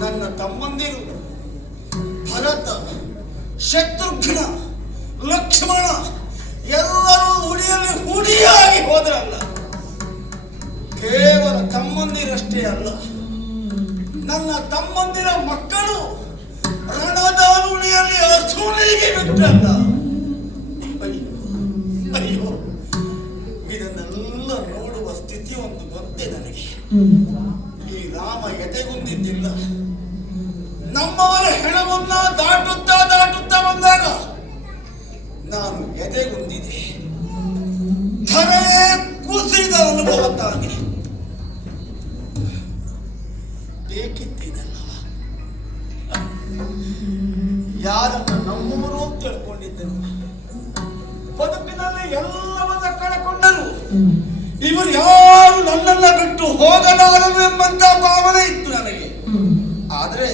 ನನ್ನ ತಮ್ಮಂದಿರು ಭರತ, ಶತ್ರುಘ್ನ, ಲಕ್ಷ್ಮಣ ಎಲ್ಲರೂ ಹುಡಿಯಲ್ಲಿ ಹುಡಿಯಾಗಿ ಹೋದ್ರಲ್ಲ. ಕೇವಲ ತಮ್ಮಂದಿರಷ್ಟೇ ಅಲ್ಲ, ನನ್ನ ತಮ್ಮಂದಿರ ಮಕ್ಕಳು ರಣದ ಹುಡಿಯಲ್ಲಿ ಅಸೂಲಿಗೆ ಬಿಟ್ಟಲ್ಲ. ಅಯ್ಯೋ, ಇದನ್ನೆಲ್ಲ ನೋಡುವ ಸ್ಥಿತಿ ಒಂದು ಗೊತ್ತೇ ನನಗೆ. ಈ ರಾಮ ಎದೆಗುಂದಿದ್ದಿಲ್ಲ. ನಮ್ಮವರ ಹೆಣವನ್ನ ದಾಟುತ್ತಾ ಬಂದಾಗ ನಾನು ಎದೆಗುಂದಿದೆ. ಧರೆ ಕುಸಿದ ಅನುಭವ ತಾನೆ. ಬೇಕಿದ್ದೇನಲ್ಲ, ಯಾರನ್ನು ನಮ್ಮವರು ಅಂತ ತಿಳ್ಕೊಂಡಿದ್ದರು. ಬದುಕಿನಲ್ಲಿ ಎಲ್ಲವನ್ನ ಕಳಕೊಂಡರು. ಇವರು ಯಾರು ನನ್ನನ್ನ ಬಿಟ್ಟು ಹೋಗಲಾರರು ಎಂಬಂತ ಭಾವನೆ ಇತ್ತು ನನಗೆ. ಆದ್ರೆ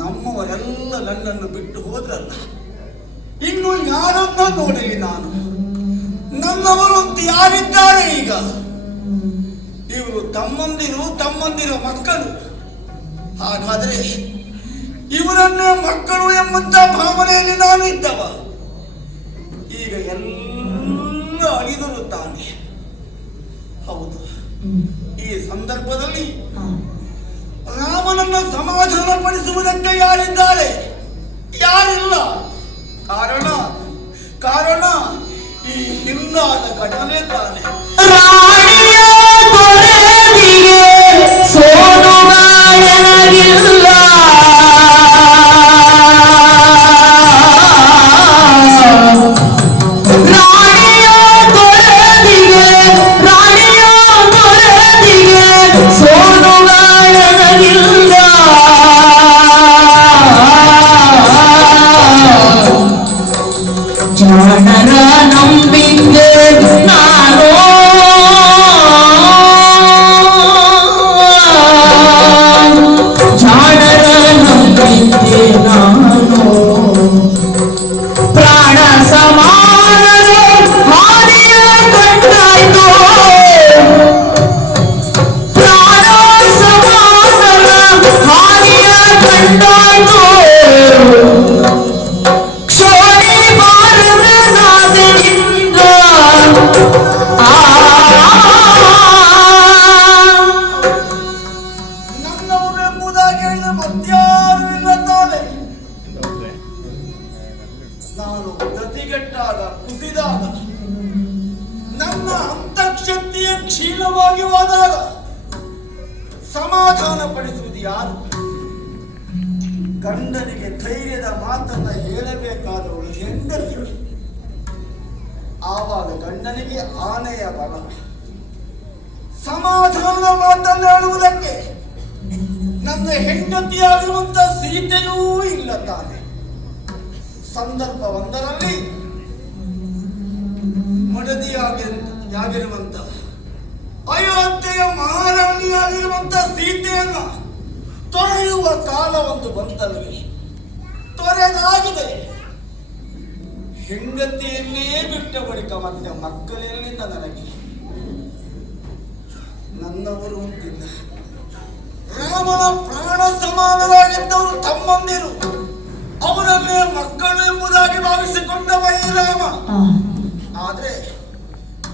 ನಮ್ಮವರೆಲ್ಲ ನನ್ನನ್ನು ಬಿಟ್ಟು ಹೋದ್ರಲ್ಲ. ಇನ್ನು ಯಾರನ್ನ ನೋಡಲಿ ನಾನು? ನನ್ನವರು ಅಂತ ಯಾರಿದ್ದಾರೆ ಈಗ? ಇವರು ತಮ್ಮಂದಿರ ಮಕ್ಕಳು. ಹಾಗಾದ್ರೆ ಇವರನ್ನೇ ಮಕ್ಕಳು ಎಂಬಂತ ಭಾವನೆಯಲ್ಲಿ ನಾನು ಇದ್ದವ. ಈಗ ಎಲ್ಲ ಅಳಿದರು ತಾನೆ. ಹೌದು, ಈ ಸಂದರ್ಭದಲ್ಲಿ ರಾಮನನ್ನು ಸಮಾಧಾನ ಪಡಿಸುವುದಕ್ಕೆ ಯಾರಿದ್ದಾರೆ? ಯಾರಿಲ್ಲ. ಕಾರಣ ಈ ಹಿಂದಾದ ಘಟನೆ ತಾನೆ. ಜಾಣರ ನಂಬಿದ್ದೆ ನಾನು ಹೋದಾಗ ಸಮಾಧಾನ ಪಡಿಸುವುದು ಯಾರು? ಗಂಡನಿಗೆ ಧೈರ್ಯದ ಮಾತನ್ನ ಹೇಳಬೇಕಾದವಳು ಹೆಂಡತಿ. ಆವಾಗ ಗಂಡನಿಗೆ ಆನೆಯ ಬಲ. ಸಮಾಧಾನದ ಮಾತನ್ನು ಹೇಳುವುದಕ್ಕೆ ನನ್ನ ಹೆಂಡತಿಯಾಗಿರುವಂತ ಸೀತೆಯೂ ಇಲ್ಲ ತಾನೆ. ಸಂದರ್ಭ ಒಂದರಲ್ಲಿ ಮಡದಿಯಾಗಿರುವಂತ ಅಯೋಧ್ಯೆಯ ಮಹಾರಾಣಿಯಾಗಿರುವಂತ ಸೀತೆಯನ್ನ ತೊರೆಯುವ ಕಾಲ ಒಂದು ಬಂತಲ್ಲಿ ತೊರೆದಾಗಿದೆ. ಹೆಂಡತಿಯನ್ನೇ ಬಿಟ್ಟ ಬಳಿಕ ಮತ್ತೆ ಮಕ್ಕಳೆಲ್ಲಿಂದ ನನಗೆ? ನನ್ನವರು ಅಂತಿಲ್ಲ. ರಾಮನ ಪ್ರಾಣ ಸಮಾನರಾಗಿದ್ದವರು ತಮ್ಮಂದಿರು, ಅವರನ್ನೇ ಮಕ್ಕಳು ಎಂಬುದಾಗಿ ಭಾವಿಸಿಕೊಂಡವ ಈ ರಾಮ. ಆದ್ರೆ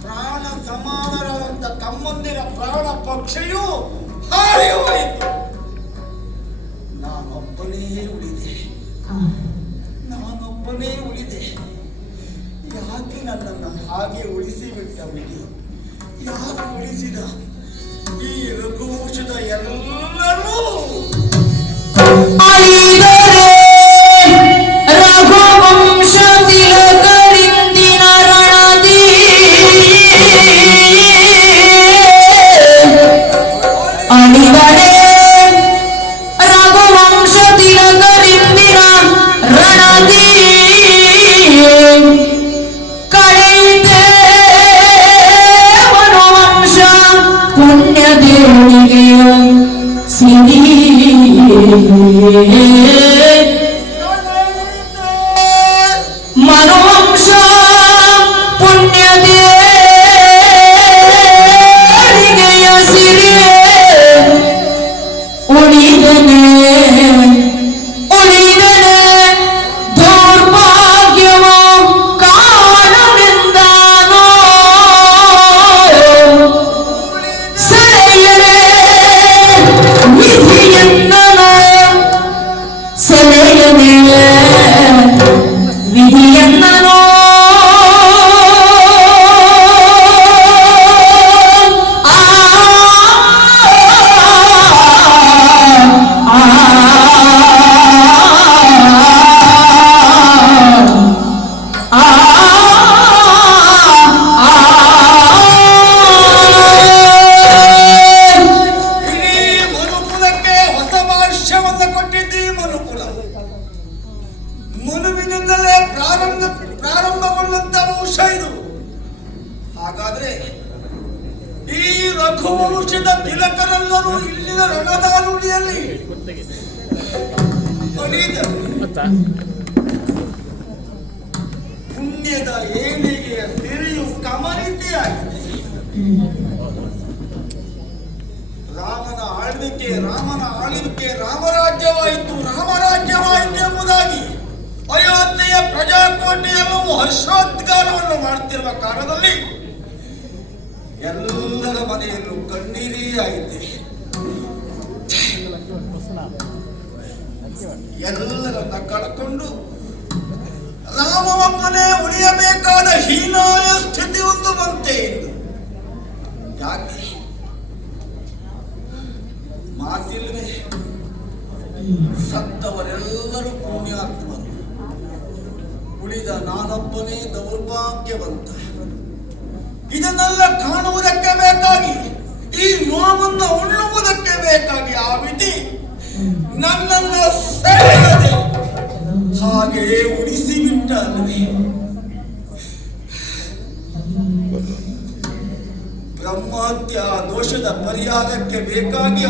ಪ್ರಾಣ ಸಮಾನರಾದಂತ ತಮ್ಮಂದಿರ ಪ್ರಾಣ ಪಕ್ಷಿಯು ಹಾರಿ ಹೋಯಿತು. ನಾನೊಬ್ಬನೇ ಉಳಿದೆ. ಯಾಕೆ ನನ್ನನ್ನು ಹಾಗೆ ಉಳಿಸಿ ಬಿಟ್ಟ ಬಿಡಿ? ಯಾಕೆ ಉಳಿಸಿದ? ಈ ರಘುವಂಶದ ಎಲ್ಲರೂ ರಘುವಂಶ ತಿಲಕರಿಂದಿನ ರಣದಿ ಅಣಿದರೆ ರಘುವಂಶ ತಿಲಕರಿಂದಿನ ರಣದಿ ಕಳೆಯಿತೆ ಮನುವಂಶ ಪುಣ್ಯ ದೇವನಿಗೆ ಸಿರಿ ಮನುವಂಶ ಪುಣ್ಯ ದೇವನಿಗೆಯ ಸಿರಿ ಉಳಿದನೆ ದೌರ್ಭಾಗ್ಯವ ಕಾರಣವೆಂದಾನೋ ಸೆಳೆಯರೆ ವಿಧಿಯನ್ನನು ಸೆಳೆಯನೆ ವಿಧಿಯನ್ನನು ಮನುವಿನಿಂದಲೇ ಪ್ರಾರಂಭಗೊಂಡಂತ ವಂಶ ಇದು. ಹಾಗಾದ್ರೆ ಈ ರಘುವಂಶದ ತಿಲಕರೆಲ್ಲರೂ ಇಲ್ಲಿನ ರಣದಾನುಡಿಯಲ್ಲಿ ಪುಣ್ಯದ ಏಳಿಗೆಯ ಸಿರಿಯು ಕಮರಿಕೆಯಾಗಿದೆ. ರಾಮನ ಆಳ್ವಿಕೆ ರಾಮರಾಜ್ಯವಾಯಿತು ಎಂಬುದಾಗಿ ಅಯೋಧ್ಯೆಯ ಪ್ರಜಾಕೋಟೆಯಲ್ಲೂ ಹರ್ಷೋದ್ಗಾರವನ್ನು ಮಾಡುತ್ತಿರುವ ಕಾಲದಲ್ಲಿ ಎಲ್ಲರ ಮನೆಯಲ್ಲೂ ಕಣ್ಣೀರೇ ಆಯಿತೆ. ಎಲ್ಲರನ್ನ ಕಳ್ಕೊಂಡು ರಾಮನೊಬ್ಬನೇ ಉಳಿಯಬೇಕಾದ ಹೀನಾಯ ಸ್ಥಿತಿ ಒಂದು ಬಂತೆ. ಯಾಕೆ ಮಾತಿಲ್ವೇ? ಸತ್ತವರೆಲ್ಲರೂ ಪುಣ್ಯಾತ್ಮರು, ಉಳಿದ ನಾನೊಬ್ಬನೇ ದೌರ್ಭಾಗ್ಯವಂತ. ಇದನ್ನೆಲ್ಲ ಕಾಣುವುದಕ್ಕೆ ಬೇಕಾಗಿ, ಈ ನೋವನ್ನು ಉಣ್ಣುವುದಕ್ಕೆ ಬೇಕಾಗಿ ಆ ವಿಧಿ ನನ್ನನ್ನು ಸೆಳೆಯದೆ ಹಾಗೆಯೇ ಉಳಿಸಿ ಬಿಟ್ಟ ಅಲ್ವೇ? ಬ್ರಹ್ಮಹತ್ಯ ದೋಷದ ಪರಿಹಾರಕ್ಕೆ ಬೇಕಾಗಿ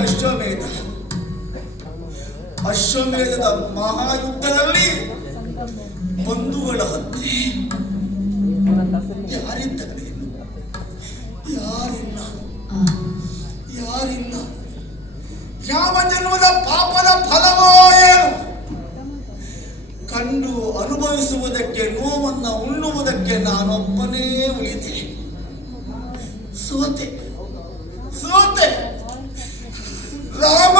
ಅಶ್ವಮೇಧದ ಮಹಾಯುದ್ಧದಲ್ಲಿ ಬಂಧುಗಳ ಹತ್ಯೆ. ಯಾರಿದ್ದಾರೆ? ಯಾರಿಲ್ಲ. ಯಾವ ಜನ್ಮದ ಪಾಪದ ಫಲವೋ ಏನು? ಕಂಡು ಅನುಭವಿಸುವುದಕ್ಕೆ, ನೋವನ್ನು ಉಣ್ಣುವುದಕ್ಕೆ ನಾನೊಬ್ಬನೇ ಉಳಿದೆ. ಸೋತೆ ರಾಮ.